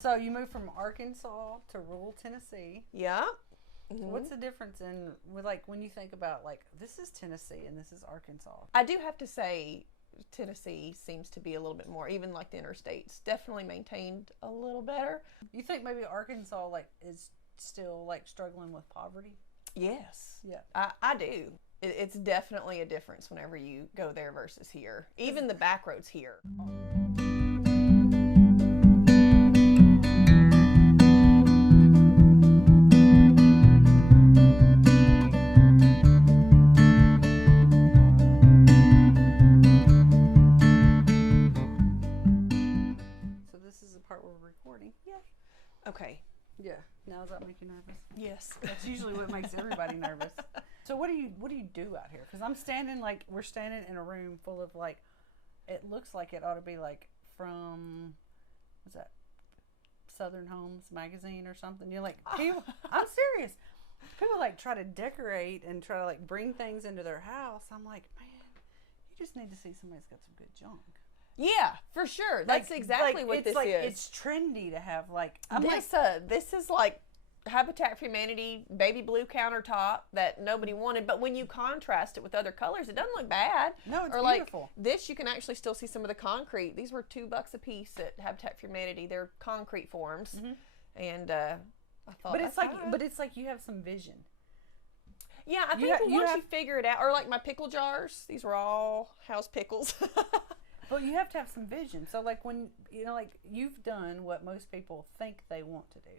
So you moved from Arkansas to rural Tennessee. Yeah. So what's the difference in with like when you think about like this is Tennessee and this is Arkansas? I do have to say Tennessee seems to be a little bit more, even like the interstates, definitely maintained a little better. You think maybe Arkansas like is still like struggling with poverty? Yes. Yeah. I do. It's definitely a difference whenever you go there versus here. Even the back roads here. So this is the part where we're recording. Yeah. Okay. Yeah. Now does that make you nervous? Yes. That's usually what makes everybody nervous. So what do you do out here? Because we're standing in a room full of like, it looks like it ought to be like from, what's that, Southern Homes magazine or something. You're like, people, I'm serious. People like try to decorate and try to like bring things into their house. I'm like, man, you just need to see somebody's got some good junk. Yeah, for sure. That's exactly what this is. It's trendy to have like, This is like Habitat for Humanity baby blue countertop that nobody wanted, but when you contrast it with other colors, it doesn't look bad. No, it's beautiful. Like this, you can actually still see some of the concrete. These were $2 a piece at Habitat for Humanity. They're concrete forms, and I thought, but it's like you have some vision. Yeah, I think once you figure it out, or like my pickle jars, these were all house pickles. But you have to have some vision. So like when like you've done what most people think they want to do.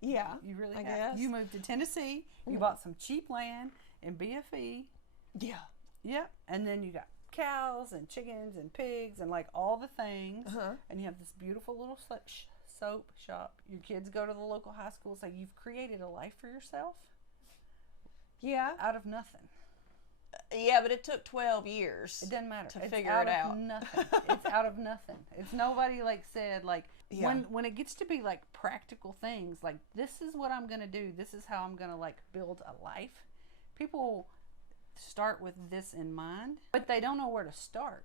Yeah, you really I have. guess. You moved to Tennessee. You bought some cheap land in BFE. Yeah. Yep. And then you got cows and chickens and pigs and like all the things. And you have this beautiful little soap shop. Your kids go to the local high school. So you've created a life for yourself. Yeah. Out of nothing. Yeah, but it took 12 years. It doesn't matter to figure it out. Nothing. It's out of nothing. It's nobody like said like when it gets to be like practical things like this is what I'm gonna do. This is how I'm gonna like build a life. People start with this in mind, but they don't know where to start.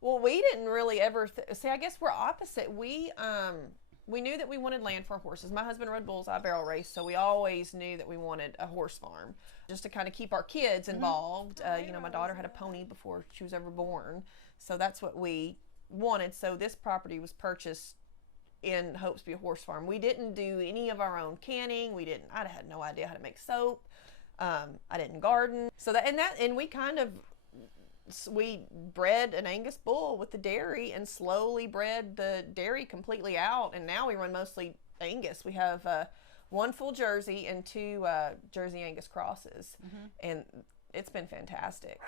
Well, we didn't really ever see. I guess we're opposite. We knew that we wanted land for horses. My husband rode bulls. I barrel raced, so we always knew that we wanted a horse farm just to kind of keep our kids involved. My daughter had a pony before she was ever born, so that's what we wanted. So this property was purchased in hopes to be a horse farm. We didn't do any of our own canning. I had no idea how to make soap. I didn't garden. So we bred an Angus bull with the dairy and slowly bred the dairy completely out, and now we run mostly Angus. We have one full Jersey and 2 Jersey Angus crosses, and it's been fantastic.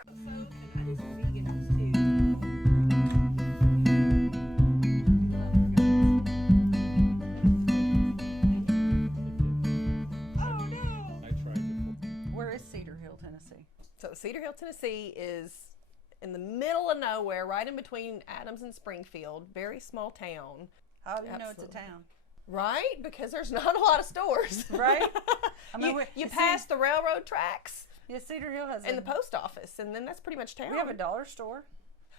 Where is Cedar Hill, Tennessee? So Cedar Hill, Tennessee is in the middle of nowhere, right in between Adams and Springfield. Very small town. How do you know it's a town? Right? Because there's not a lot of stores. Right? I mean, you pass the railroad tracks. Yeah, Cedar Hill has and the post office, and then that's pretty much town. We have a dollar store.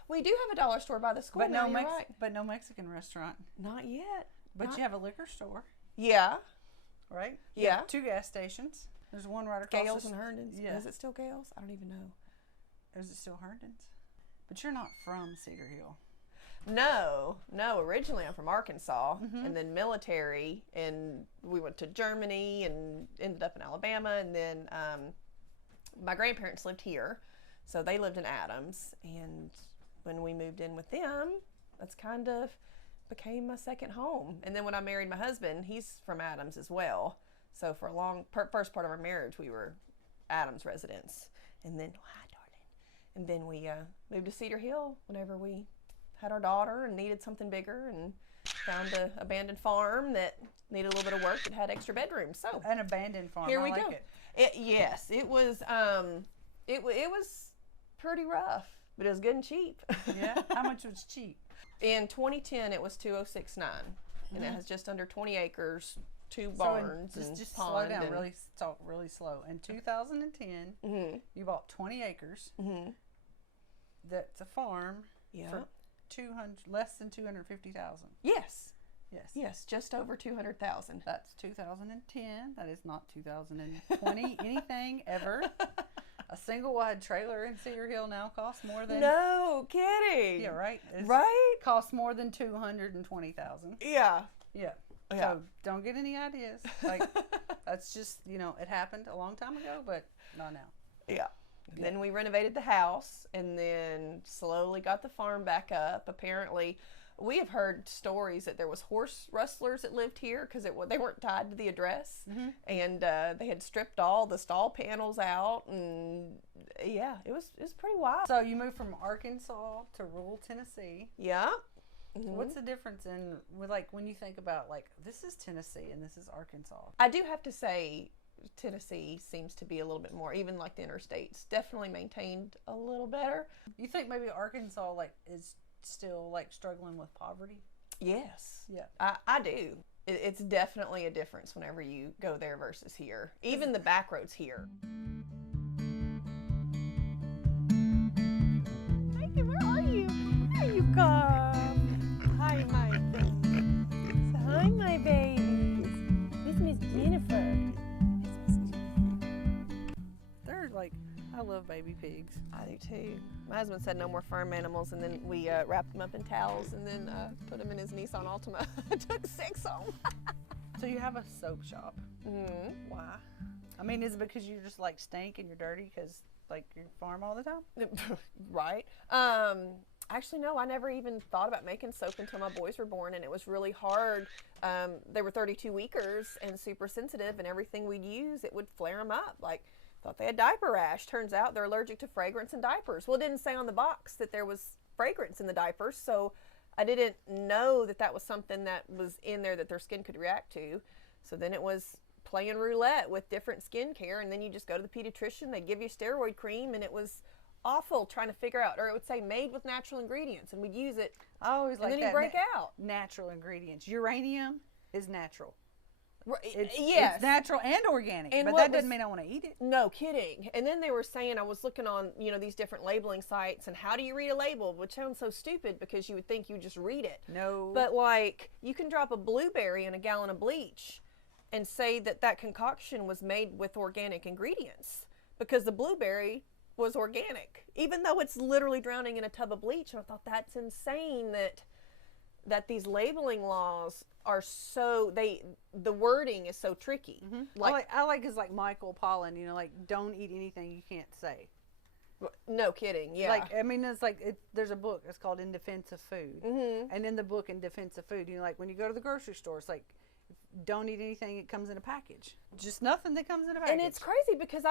We do have a dollar store by the school. But right. But no Mexican restaurant. Not yet. But you have a liquor store. Yeah. Right? You have 2 gas stations. There's one right across Gales and Herndon's. Yeah. Is it still Gales? I don't even know. Is it still Herndon's? But you're not from Cedar Hill. No. Originally, I'm from Arkansas, and then military, and we went to Germany and ended up in Alabama, and then my grandparents lived here, so they lived in Adams, and when we moved in with them, that's kind of became my second home. And then when I married my husband, he's from Adams as well, so for a first part of our marriage, we were Adams residents, and then And then we moved to Cedar Hill whenever we had our daughter and needed something bigger, and found an abandoned farm that needed a little bit of work that had extra bedrooms. So an abandoned farm. Here we go. Yes, it was. It was pretty rough, but it was good and cheap. Yeah. How much was cheap? In 2010, it was $2,069, and it has just under 20 acres. 2 barns and just pond. Slow down, really slow. In 2010, you bought 20 acres. That's a farm for less than $250,000. Yes. Yes, just over 200,000. That's 2010. That is not 2020 anything ever. A single wide trailer in Cedar Hill now costs more than. No kidding. Yeah, right. Right. Costs more than 220,000. Yeah. Yeah. So don't get any ideas. Like that's just it happened a long time ago, but not now. Yeah. Then we renovated the house and then slowly got the farm back up. Apparently, we have heard stories that there was horse rustlers that lived here because they weren't tied to the address, and they had stripped all the stall panels out, and yeah, it was pretty wild. So you moved from Arkansas to rural Tennessee. Yeah. Mm-hmm. What's the difference when you think about this is Tennessee and this is Arkansas? I do have to say, Tennessee seems to be a little bit more, even like the interstates, definitely maintained a little better. You think maybe Arkansas is still struggling with poverty? Yes. Yeah. I do. It's definitely a difference whenever you go there versus here. Even the back roads here. Hey, where are you? There you come. Hi, my babies. Hi, my babies. This is Miss Jennifer. They're I love baby pigs. I do too. My husband said no more farm animals, and then we wrapped them up in towels and then put them in his Nissan Altima. I took 6 home. So you have a soap shop. Mm-hmm. Why? I mean, is it because you just stink and you're dirty because you farm all the time? Right. Actually, no, I never even thought about making soap until my boys were born, and it was really hard. They were 32 weekers and super sensitive, and everything we'd use, it would flare them up. Thought they had diaper rash. Turns out they're allergic to fragrance and diapers. Well, it didn't say on the box that there was fragrance in the diapers, so I didn't know that was something that was in there that their skin could react to. So then it was playing roulette with different skincare, and then you just go to the pediatrician, they give you steroid cream, and it was awful trying to figure out, or it would say made with natural ingredients, and we'd use it. I always and then you break out. Natural ingredients. Uranium is natural. Yes. It's natural and organic, and but that doesn't mean I want to eat it. No kidding. And then they were saying, I was looking on, these different labeling sites, and how do you read a label? Which sounds so stupid because you would think you just read it. No. But you can drop a blueberry in a gallon of bleach and say that concoction was made with organic ingredients because the blueberry was organic, even though it's literally drowning in a tub of bleach. And I thought that's insane that these labeling laws are the wording is so tricky. Mm-hmm. I like is Michael Pollan, don't eat anything you can't say. No kidding. Yeah. It's there's a book. It's called In Defense of Food. Mm-hmm. And in the book In Defense of Food, when you go to the grocery store, it's don't eat anything that comes in a package. Just nothing that comes in a package. And it's crazy because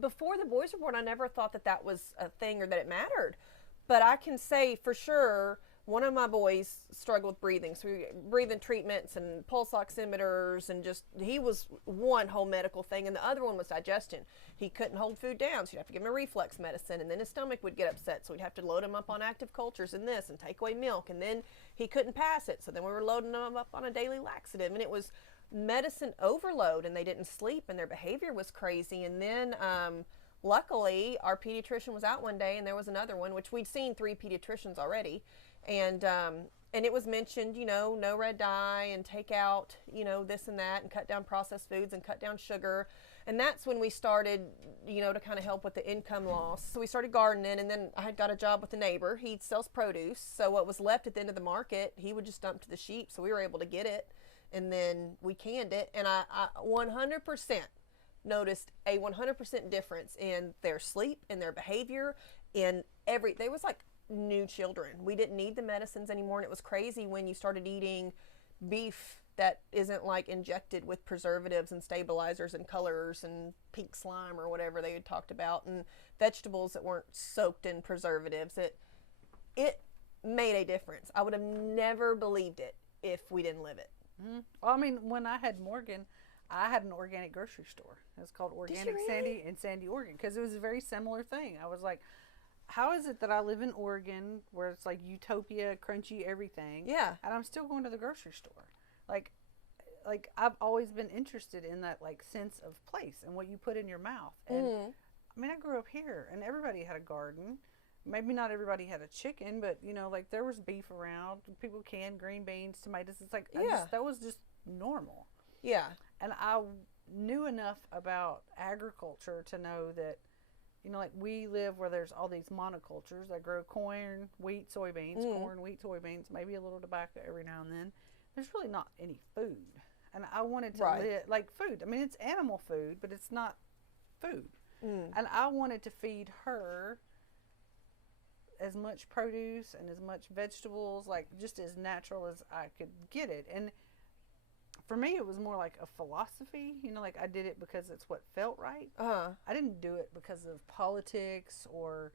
before the boys were born, I never thought that was a thing or that it mattered. But I can say for sure, one of my boys struggled with breathing. So we breathing treatments and pulse oximeters, and he was one whole medical thing, and the other one was digestion. He couldn't hold food down, so you'd have to give him a reflux medicine, and then his stomach would get upset, so we'd have to load him up on active cultures and this and take away milk, and then he couldn't pass it, so then we were loading him up on a daily laxative, and it was medicine overload, and they didn't sleep, and their behavior was crazy. And then luckily our pediatrician was out one day, and there was another one, which we'd seen 3 pediatricians already, and it was mentioned, no red dye and take out, this and that, and cut down processed foods and cut down sugar. And that's when we started, to kind of help with the income loss. So we started gardening, and then I had got a job with a neighbor. He sells produce, so what was left at the end of the market, he would just dump to the sheep, so we were able to get it, and then we canned it, and I 100% noticed a 100% difference in their sleep, in their behavior, they was new children. We didn't need the medicines anymore, and it was crazy when you started eating beef that isn't injected with preservatives and stabilizers and colors and pink slime or whatever they had talked about, and vegetables that weren't soaked in preservatives. It made a difference. I would have never believed it if we didn't live it. Mm-hmm. Well, when I had Morgan, I had an organic grocery store. It was called Organic Sandy in Sandy, Oregon, because it was a very similar thing. I was like, how is it that I live in Oregon where it's utopia, crunchy everything? Yeah. And I'm still going to the grocery store. I've always been interested in that sense of place and what you put in your mouth. And I grew up here, and everybody had a garden. maybe not everybody had a chicken, but you know, like there was beef around. People canned green beans, tomatoes. It's like that was just normal. Yeah. And I knew enough about agriculture to know that, you know, like we live where there's all these monocultures that grow corn, wheat, soybeans, corn, wheat, soybeans, maybe a little tobacco every now and then. There's really not any food. And I wanted to live like food. I mean, it's animal food, but it's not food. And I wanted to feed her as much produce and as much vegetables, like just as natural as I could get it. And for me, it was more like a philosophy, you know, like I did it because it's what felt right. I didn't do it because of politics or,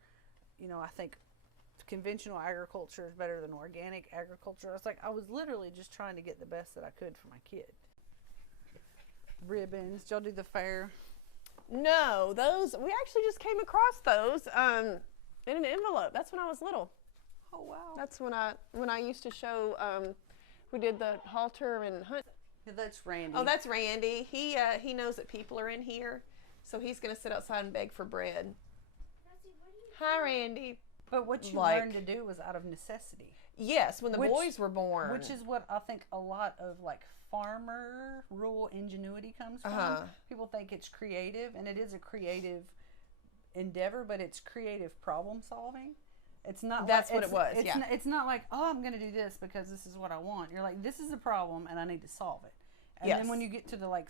you know, I think conventional agriculture is better than organic agriculture. I was literally just trying to get the best that I could for my kid. Ribbons. Did y'all do the fair? No, those, we actually just came across those in an envelope. That's when I was little. Oh, wow. That's when I used to show, we did the halter and hunt. Yeah, that's Randy. Oh, that's Randy. He knows that people are in here, so he's going to sit outside and beg for bread. Hi, Randy. But what you learned to do was out of necessity. Yes, when the boys were born. Which is what I think a lot of like farmer rural ingenuity comes from. People think it's creative, and it is a creative endeavor, but it's creative problem solving. It's not. That's what it was. It's not like, oh, I'm going to do this because this is what I want. You're like, this is a problem, and I need to solve it. And then when you get to the like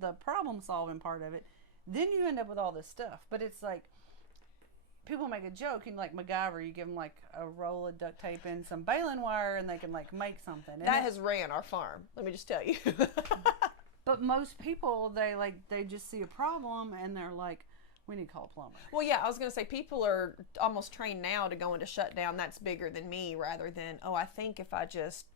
the problem solving part of it, then you end up with all this stuff. But it's like, people make a joke, and like MacGyver, you give them like a roll of duct tape and some baling wire, and they can like make something. And that has ran our farm. Let me just tell you. But most people, they just see a problem and they're like, we need to call a plumber. Well, yeah, I was going to say people are almost trained now to go into shutdown. That's bigger than me, rather than, oh, I think if I just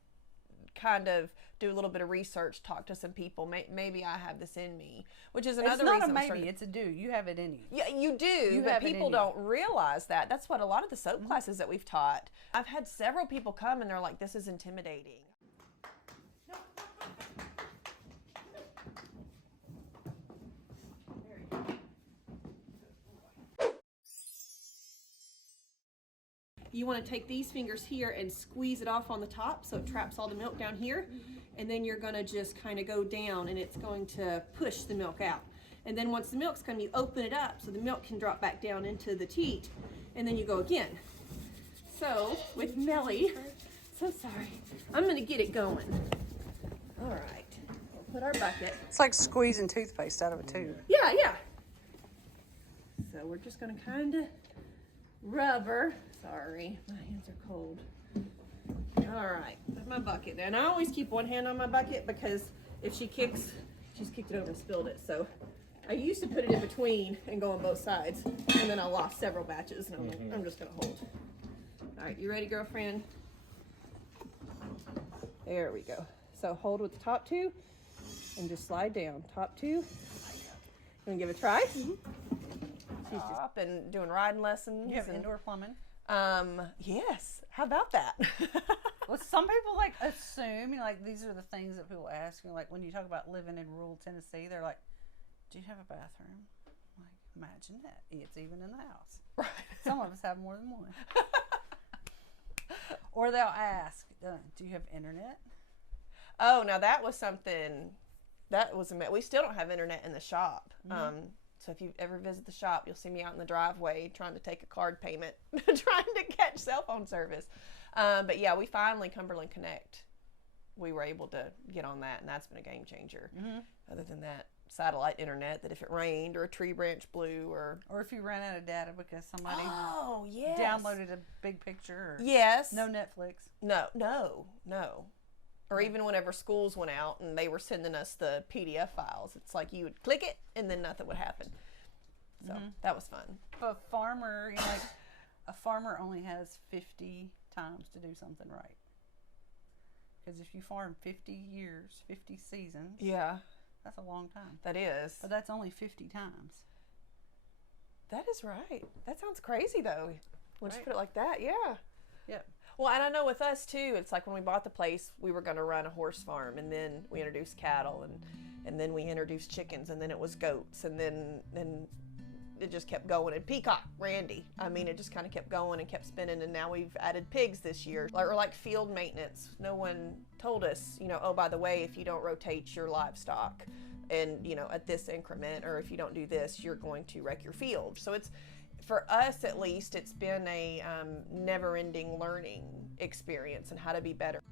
kind of do a little bit of research, talk to some people, maybe I have this in me, which is another reason. It's not a maybe, it's a do. You have it in you. Yeah, you do, but people don't realize that. That's what a lot of the soap classes that we've taught. I've had several people come and they're like, this is intimidating. You want to take these fingers here and squeeze it off on the top so it traps all the milk down here. And then you're going to just kind of go down and it's going to push the milk out. And then once the milk's come, you open it up so the milk can drop back down into the teat. And then you go again. So with Melly, so sorry, I'm going to get it going. All right, we'll put our bucket. It's like squeezing toothpaste out of a tube. Yeah, yeah. So we're just going to kind of rub her. Sorry, my hands are cold. All right, put my bucket there. And I always keep one hand on my bucket because if she kicks, she's kicked it over and spilled it. So I used to put it in between and go on both sides. And then I lost several batches. And I'm like, I'm just going to hold. All right, you ready, girlfriend? There we go. So hold with the top two and just slide down. Top two. You want to give it a try? She's just up and doing riding lessons. You have indoor plumbing? Yes. How about that? Well, some people like assume, you know, like these are the things that people ask. You know, like when you talk about living in rural Tennessee, they're like, do you have a bathroom? I'm like, imagine that. It's even in the house. Right. Some of us have more than one. Or they'll ask, do you have internet? Oh, now that was something, we still don't have internet in the shop. So if you ever visit the shop, you'll see me out in the driveway trying to take a card payment, trying to catch cell phone service. But yeah, we finally, Cumberland Connect, we were able to get on that, and that's been a game changer. Other than that, satellite internet, that if it rained or a tree branch blew or if you ran out of data because somebody yes. downloaded a big picture. Or yes. No Netflix. No. Or even whenever schools went out and they were sending us the PDF files, it's like you would click it and then nothing would happen. So that was fun. But a farmer, you know, like a farmer only has 50 times to do something right. Because if you farm 50 years, 50 seasons, yeah, that's a long time. That is. But that's only 50 times. That is right. That sounds crazy though. Once you put it like that, yeah. Yep. Well, and I know with us too, it's like when we bought the place, we were going to run a horse farm, and then we introduced cattle, and then we introduced chickens, and then it was goats, and then it just kept going. And Peacock, Randy, I mean, it just kind of kept going and kept spinning. And now we've added pigs this year. Or like field maintenance. No one told us, you know, oh, by the way, if you don't rotate your livestock and, you know, at this increment, or if you don't do this, you're going to wreck your field. So it's, for us at least, it's been a never-ending learning experience and how to be better.